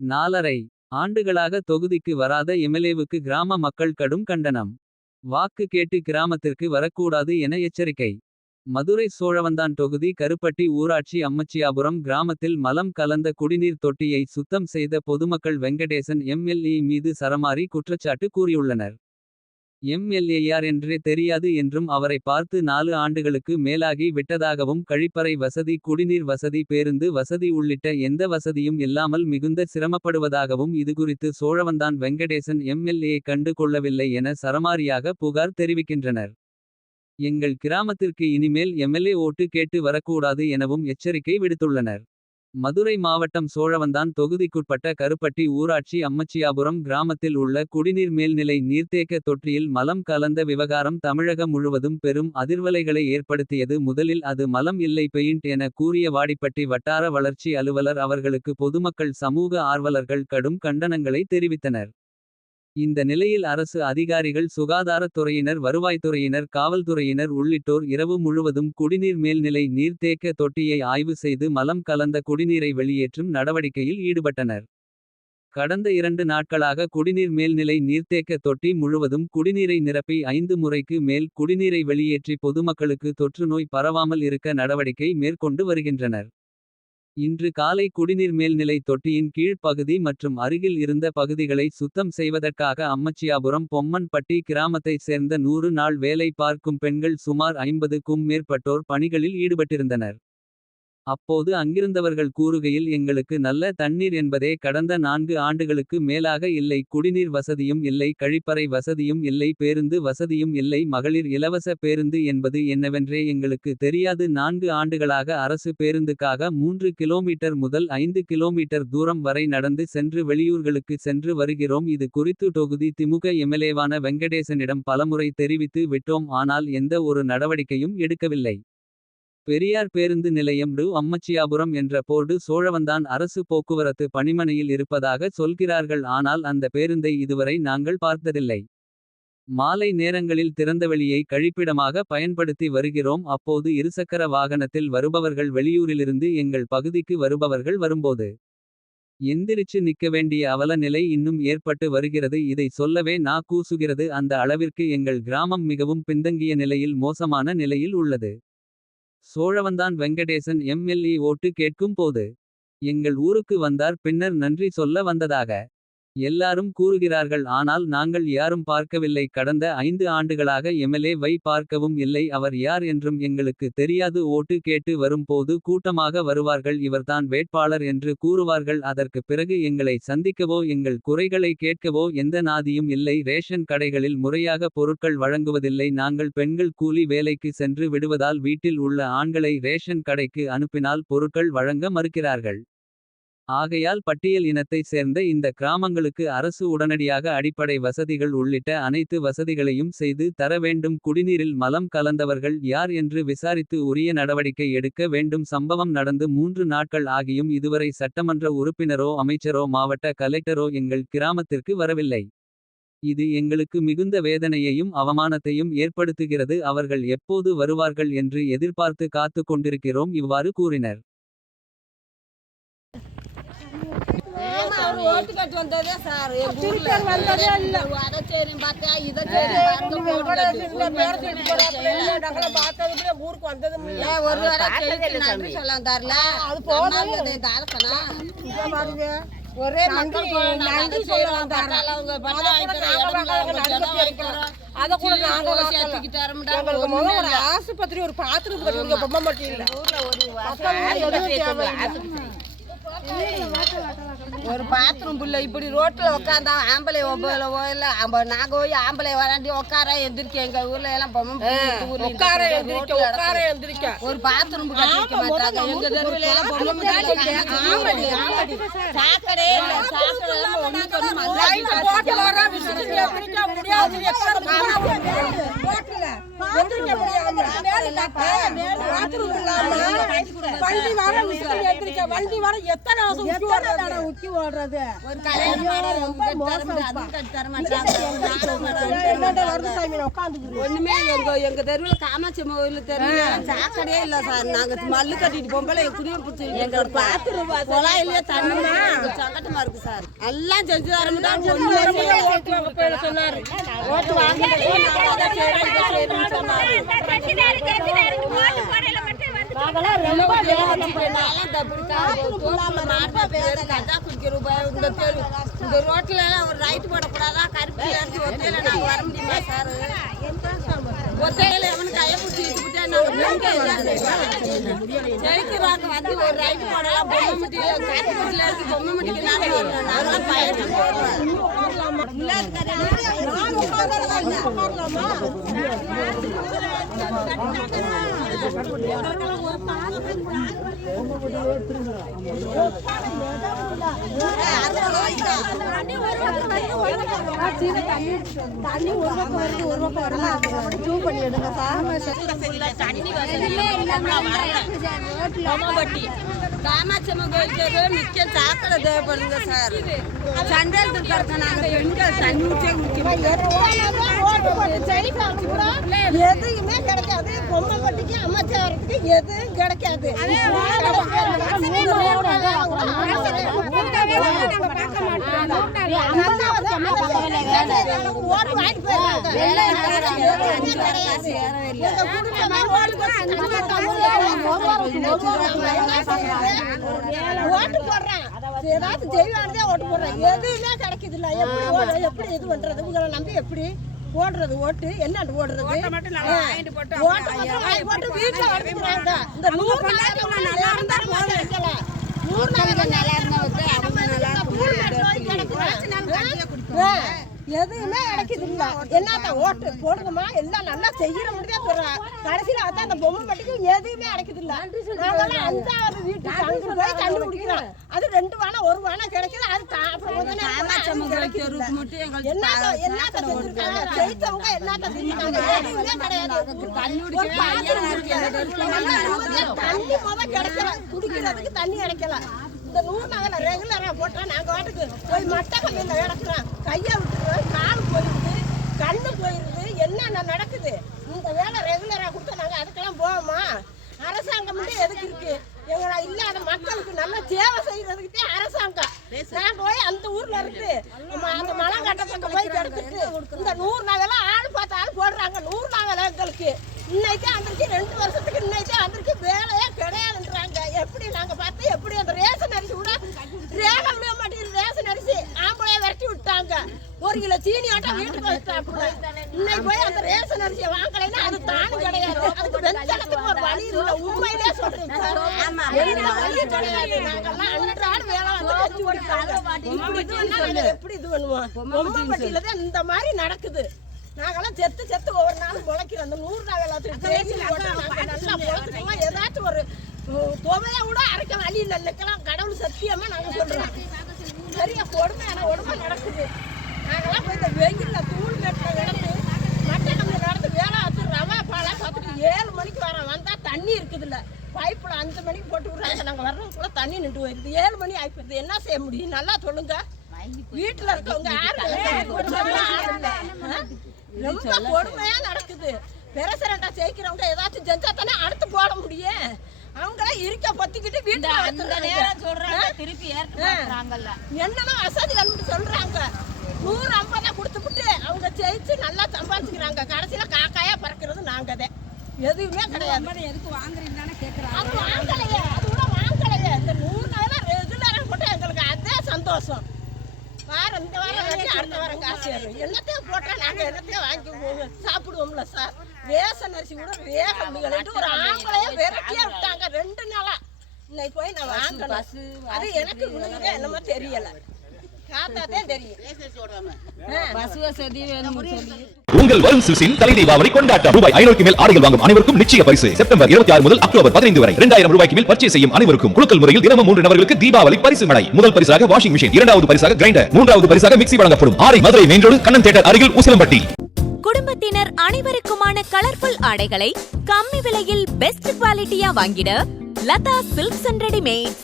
4½ ஆண்டுகளாக தொகுதிக்கு வராத எம்எல்ஏவுக்கு கிராம மக்கள் கடும் கண்டனம். வாக்கு கேட்டு கிராமத்திற்கு வரக்கூடாது என எச்சரிக்கை. மதுரை சோழவந்தான் தொகுதி கருப்பட்டி ஊராட்சி அம்மச்சியாபுரம் கிராமத்தில் மலம் கலந்த குடிநீர் தொட்டியை சுத்தம் செய்த பொதுமக்கள் வெங்கடேசன் எம்எல்ஏ மீது சரமாரி குற்றச்சாட்டு கூறியுள்ளனர். எம்எல்ஏ யார் என்றே தெரியாது என்றும் அவரை பார்த்து 4 ஆண்டுகளுக்கு மேலாகி விட்டதாகவும் கழிப்பறை வசதி குடிநீர் வசதி பேருந்து வசதி உள்ளிட்ட எந்த வசதியும் இல்லாமல் மிகுந்த சிரமப்படுவதாகவும் இதுகுறித்து சோழவந்தான் வெங்கடேசன் எம்எல்ஏ கண்டு கொள்ளவில்லை என சரமாரியாக புகார் தெரிவிக்கின்றனர். எங்கள் கிராமத்திற்கு இனிமேல் எம்எல்ஏ ஓட்டு கேட்டு வரக்கூடாது எனவும் எச்சரிக்கை விடுத்துள்ளனர். மதுரை மாவட்டம் சோழவந்தான் தொகுதிக்குட்பட்ட கருப்பட்டி ஊராட்சி அம்மச்சியாபுரம் கிராமத்தில் உள்ள குடிநீர் மேல்நிலை நீர்த்தேக்க தொட்டியில் மலம் கலந்த விவகாரம் தமிழகம் முழுவதும் பெரும் அதிர்வலைகளை ஏற்படுத்தியது. முதலில் அது மலம் இல்லை பெயிண்ட் என கூறிய வாடிப்பட்டி வட்டார வளர்ச்சி அலுவலர் அவர்களுக்கு பொதுமக்கள் சமூக ஆர்வலர்கள் கடும் கண்டனங்களை தெரிவித்தனர். இந்த நிலையில் அரசு அதிகாரிகள் சுகாதாரத்துறையினர் வருவாய்த்துறையினர் காவல்துறையினர் உள்ளிட்டோர் இரவு முழுவதும் குடிநீர் மேல்நிலை நீர்த்தேக்க தொட்டியை ஆய்வு செய்து மலம் கலந்த குடிநீரை வெளியேற்றும் நடவடிக்கையில் ஈடுபட்டனர். கடந்த 2 நாட்களாக குடிநீர் மேல்நிலை நீர்த்தேக்க தொட்டி முழுவதும் குடிநீரை நிரப்பி 5 முறைக்கு மேல் குடிநீரை வெளியேற்றி பொதுமக்களுக்கு தொற்றுநோய் பரவாமல் இருக்க நடவடிக்கை மேற்கொண்டு வருகின்றனர். இன்று காலை குடிநீர் மேல்நிலை தொட்டியின் கீழ் பகுதி மற்றும் அருகில் இருந்த பகுதிகளை சுத்தம் செய்வதற்காக அம்மச்சியாபுரம் பொம்மன்பட்டி கிராமத்தைச் சேர்ந்த 100 நாள் வேலை பார்க்கும் பெண்கள் சுமார் 50க்கும் மேற்பட்டோர் பணிகளில் ஈடுபட்டிருந்தனர். அப்போது அங்கிருந்தவர்கள் கூறுகையில் எங்களுக்கு நல்ல தண்ணீர் என்பதே கடந்த 4 ஆண்டுகளுக்கு மேலாக இல்லை. குடிநீர் வசதியும் இல்லை கழிப்பறை வசதியும் இல்லை பேருந்து வசதியும் இல்லை. மகளிர் இலவச பேருந்து என்பது என்னவென்றே எங்களுக்கு தெரியாது. 4 ஆண்டுகளாக அரசு பேருந்துக்காக 3 கிலோமீட்டர் முதல் 5 கிலோமீட்டர் தூரம் வரை நடந்து சென்று வெளியூர்களுக்கு சென்று வருகிறோம். இது குறித்து தொகுதி திமுக எம்எல்ஏவான வெங்கடேசனிடம் பலமுறை தெரிவித்து விட்டோம். ஆனால் எந்த ஒரு நடவடிக்கையும் எடுக்கவில்லை. பெரியார் பேருந்து நிலையம் அம்மச்சியாபுரம் என்ற போர்டு சோழவந்தான் அரசு போக்குவரத்து பணிமனையில் இருப்பதாக சொல்கிறார்கள். ஆனால் அந்த பேருந்தை இதுவரை நாங்கள் பார்த்ததில்லை. மாலை நேரங்களில் திறந்தவெளியை கழிப்பிடமாக பயன்படுத்தி வருகிறோம். அப்போது இருசக்கர வாகனத்தில் வருபவர்கள் வெளியூரிலிருந்து எங்கள் பகுதிக்கு வருபவர்கள் வரும்போது எந்திரிச்சு நிக்க வேண்டிய அவல நிலை இன்னும் ஏற்பட்டு வருகிறது. இதை சொல்லவே நா கூசுகிறது. அந்த அளவிற்கு எங்கள் கிராமம் மிகவும் பின்தங்கிய நிலையில் மோசமான நிலையில் உள்ளது. சோழவந்தான் வெங்கடேசன் எம்எல்ஏ ஓட்டு கேட்கும் போது எங்கள் ஊருக்கு வந்தார் பின்னர் நன்றி சொல்ல வந்ததாக எல்லாரும் கூறுகிறார்கள். ஆனால் நாங்கள் யாரும் பார்க்கவில்லை. கடந்த 5 ஆண்டுகளாக எம்எல்ஏ வை பார்க்கவும் இல்லை. அவர் யார் என்றும் எங்களுக்கு தெரியாது. ஓட்டு கேட்டு வரும்போது கூட்டமாக வருவார்கள். இவர்தான் வேட்பாளர் என்று கூறுவார்கள். அதற்கு பிறகு எங்களை சந்திக்கவோ எங்கள் குறைகளை கேட்கவோ எந்த நாதியும் இல்லை. ரேஷன் கடைகளில் முறையாக பொருட்கள் வழங்குவதில்லை. நாங்கள் பெண்கள் கூலி வேலைக்கு சென்று விடுவதால் வீட்டில் உள்ள ஆண்களை ரேஷன் கடைக்கு அனுப்பினால் பொருட்கள் வழங்க மறுக்கிறார்கள். ஆகையால் பட்டியல் இனத்தை சேர்ந்த இந்த கிராமங்களுக்கு அரசு உடனடியாக அடிப்படை வசதிகள் உள்ளிட்ட அனைத்து வசதிகளையும் செய்து தர வேண்டும். குடிநீரில் மலம் கலந்தவர்கள் யார் என்று விசாரித்து உரிய நடவடிக்கை எடுக்க வேண்டும். சம்பவம் நடந்து 3 நாட்கள் ஆகியும் இதுவரை சட்டமன்ற உறுப்பினரோ அமைச்சரோ மாவட்ட கலெக்டரோ எங்கள் கிராமத்திற்கு வரவில்லை. இது எங்களுக்கு மிகுந்த வேதனையையும் அவமானத்தையும் ஏற்படுத்துகிறது. அவர்கள் எப்போது வருவார்கள் என்று எதிர்பார்த்து காத்து கொண்டிருக்கிறோம். இவ்வாறு கூறினர். ஓட்டு கட்டு வந்ததே சார் வந்ததே இல்ல. அதை சரி பார்த்தா இதை சரி ஊருக்கு வந்ததும் இல்ல. ஒரு நன்றி சொல்ல தரல. அது போனது ஒரே மக்கள் நன்றி சொல்ல வந்தாங்க. அதை கூட நாங்க ஆஸ்பத்திரி ஒரு பாத்திரம் கட்டுங்க. பொம்மை மட்டும் இல்ல ஒரு பாத்ரூம் புள்ள இப்படி ரோட்ல உட்காந்தா ஆம்பளை நாங்க போய் ஆம்பளை வராண்டி உட்கார எந்திரிக்க. எங்க ஊர்ல எல்லாம் ஒரு பாத்ரூம் கட்டிருக்க மாட்டாங்க. எங்க தெருவுல எல்லாம் சாக்கடை இல்ல. எந்திரிக்க முடியாம பாத்ரூம் இல்லாம வண்டி வர எந்திரிக்க வண்டி வர எத்தனை உக்கி ஓடுறது ஒரு கல்யாணம் ரொம்ப மோசம் ஒண்ணுமே எங்க தெருவுல காமாட்சி கோயில் தெருவுல சாக்கடையே இல்ல சார். நாங்க மல்லு கட்டிட்டு பொம்பளை குடியும் பிடிச்சி எங்க பாத்ரூம் குழாயிலேயே தண்ணி சங்கட்டமா இருக்கு சார். எல்லாம் செஞ்சு தரமுதான் சொன்னாரு. ஓட்டு வாங்க இந்த ரோட்ல ஒரு ரைட் போடக்கூடாதா கருப்பு ஒத்தையில நாங்க வர முடியுமா சார்? ஒத்தையில எவனு கைய பிடிச்சி ஜெயிக்கிறாங்க வந்து ஒரு ரைட் போடலாம். பொம்மை முட்டியில காட்டுக்குள்ள இருக்கு பொம்மை முட்டிக்கு நாங்களாம் பயணம் தண்ணி ஒரு பக்கம் வருது ஒரு பக்கம் வரலாம். ஜூம் பண்ணி எடுங்க சார். காமாட்சி கோயில் நிக்க சாக்கடை தேவைப்படுங்க சார். சண்டல் இருக்க நாங்க பெண்கள் தண்ணி எதுவுமே கிடைக்காது. பொம்மை பட்டிக்கு அமைச்சருக்கு எதுவும் கிடைக்காது. ஓட்டு போடுறேன் ஏதாவது செய்வானதே ஓட்டு போடுறேன். எதுவுமே கிடைக்குது இல்ல. எப்படி இது பண்றது? உங்களை நம்பி எப்படி போடுறது? ஓட்டு என்ன ஓடுறது? ஓட்டு வீட்டுல வளர்த்துக்கிறாங்க. இந்த 100 நாள் நல்லா இருந்தா போதும். 100 நாள் நல்லா இருந்தா எதுவுமே கிடைக்குது இல்ல. என்னத்தான் ஓட்டு போடுங்கம்மா எல்லாம் நல்லா செய்யற முடியா சொல்றேன். கடைசியில அதான் அந்த பொம்மை பட்டிக்கு எதுவுமே கிடைக்குது இல்ல. நாங்கெல்லாம் 5வது வீட்டுக்கு அங்க போய் தண்ணி குடிக்கிறோம். அது 2 வானம் 1 வானம் கிடைக்குது. அது என்னத்த செஞ்சிருக்காங்க? ஜெயிச்சவங்க என்னத்த செஞ்சிருக்காங்க? எதுவுமே கிடையாது. தண்ணி முதல் கிடைக்கல, குடிக்கிறதுக்கு தண்ணி கிடைக்கல. இந்த 100 நகல ரெகுலரா போட்டா நாங்க வாட்டுக்கு போய் மட்டை கல்லில் கிடக்குறோம். கையை விட்டுருவோம், கால் போயிருது, கண்ணு போயிருது. என்னென்ன நடக்குது? இந்த வேலை ரெகுலரா கொடுத்தா நாங்க அதுக்கெல்லாம் போவோமா? அரசாங்கம் மட்டும் எதுக்கு இருக்கு? எங்களை இல்லாத மக்களுக்கு நல்லா சேவை செய்யறதுக்கிட்டே அரசாங்கம். நாங்க போய் அந்த ஊர்ல இருக்கு அந்த மலம் கட்டப்பட்ட போய் கிடத்துட்டு இந்த 100 நகலாம் ஆள் பார்த்த ஆள் போடுறாங்க. 100 நகல எங்களுக்கு இன்னைக்கு அன்றைக்கு 2 வருஷத்துக்கு இன்னைக்கு அன்றைக்கு வேலையே கிடையாதுன்றாங்க. எப்படி நாங்க பார்த்து எப்படி அந்த ரேஷன் அரிசி கூட ரேக விட மாட்டேங்குது. ரேஷன் அரிசி ஆம்பளைய விரட்டி விட்டாங்க. 1 கிலோ சீனி ஆட்டா வீட்டுக்கு வச்சுட்டாப்புல. இன்னைக்கு போய் அந்த ரேஷன் அரிசியை வாங்கலைன்னா அது தானும் கிடையாது. அதுக்கு வெஞ்சனத்துக்கு ஒரு வழி இல்லை. உண்மையிலே சொல்றேன் வழி கிடையாது. நாங்கெல்லாம் அன்றாட வேலை வந்து வச்சு விட்டாங்க. எப்படி இது பண்ணுவோம்? பொம்மை பட்டியல தான் இந்த மாதிரி நடக்குது. நாங்கெல்லாம் செத்து செத்து ஒவ்வொரு நாளும் முளைக்கிறோம். அந்த 100 நாள் நல்லா முளைச்சிட்டோமா ஏதாச்சும் ஒரு துவையை கூட அரைக்க வழி இல்லை. நிற்கலாம் கடவுள் சத்தியமா நாங்க சொல்றோம். சரியா கொடுமையான உடம்பு நடக்குது. நாங்கெல்லாம் போய் இந்த வெயில்ல தூள் மேட்டில் கிடந்து மட்டை நம்ம நடந்து வேலை ஆச்சு ரவா பாலா பார்த்துட்டு 7 மணிக்கு வரோம். வந்தா தண்ணி இருக்குது இல்ல. பைப்பில் 5 மணிக்கு போட்டு விடுறாங்க. நாங்கள் வர்றதுக்குள்ள தண்ணி நின்று போயிருது. 7 மணி ஆயிடுது. என்ன செய்ய முடியும்? நல்லா சொல்லுங்க. வீட்டுல இருக்கவங்க ரொம்ப கொடுமையா நடக்குது. பெருசரண்டா ஜெயிக்கிறவங்க ஏதாச்சும் செஞ்சா தானே அடுத்து போட முடியும். அவங்களே இருக்க பத்திக்கிட்டு வீட்டுல திருப்பி என்னன்னா வசதி சொல்றாங்க. 150 கொடுத்துட்டு அவங்க ஜெயிச்சு நல்லா சம்பாதிச்சுக்கிறாங்க. கடைசியில காக்காயா பறக்கிறது நாங்க தான். எதுவுமே கிடையாது. எதுக்கு வாங்குறீங்கன்னு கேட்கறாங்க. அது வாங்கலையே, அது கூட வாங்கலையே. இந்த 100 நாளா ரெகுலரா போட்டா எங்களுக்கு அதே சந்தோஷம். வாரம் இந்த வாரம் வரைக்கும் அடுத்த வாரம் காசு ஏறும். என்னத்தையும் போட்டா நாங்க என்னத்தையும் வாங்கி சாப்பிடுவோம்ல சார். ரேஷன் அரிசி கூட வேக முடியலன்ட்டு ஒரு ஆம்பளைய விரட்டியா விட்டாங்க 2 நாளா. இன்னைக்கு போய் நான் வாங்கணும். அது எனக்கு விழுந்ததே என்னமோ தெரியல. உங்கள் வரும் சில்சின் தலை தீபாவளி கொண்டாட்டம். ரூபாய் 500க்கு மேல் ஆடைகள் வாங்கும் அனைவருக்கும் நிச்சய பரிசு. செப்டம்பர் 26 முதல் அக்டோபர் 15 வரை 2000 ரூபாய்க்கு மேல் பர்ச்சேஸ் செய்யும் அனைவருக்கும் குலுக்கல் முறையில் தினமும் 3 நபர்களுக்கு தீபாவளி பரிசு மழை. முதல் பரிசாக வாஷிங் மிஷின், 2வது பரிசாக கிரைண்டர், 3வது பரிசாக மிக்சி வழங்கப்படும். ஆரை Madurai main road Kannan theatre அருகில் உசிலம்பட்டி. குடும்பத்தினர் அனைவருக்குமான கலர்ஃபுல் ஆடைகளை கம்மி விலையில் பெஸ்ட் குவாலிட்டியா வாங்கிட லதா சில்க்ஸ் அண்ட் ரெடிமேட்.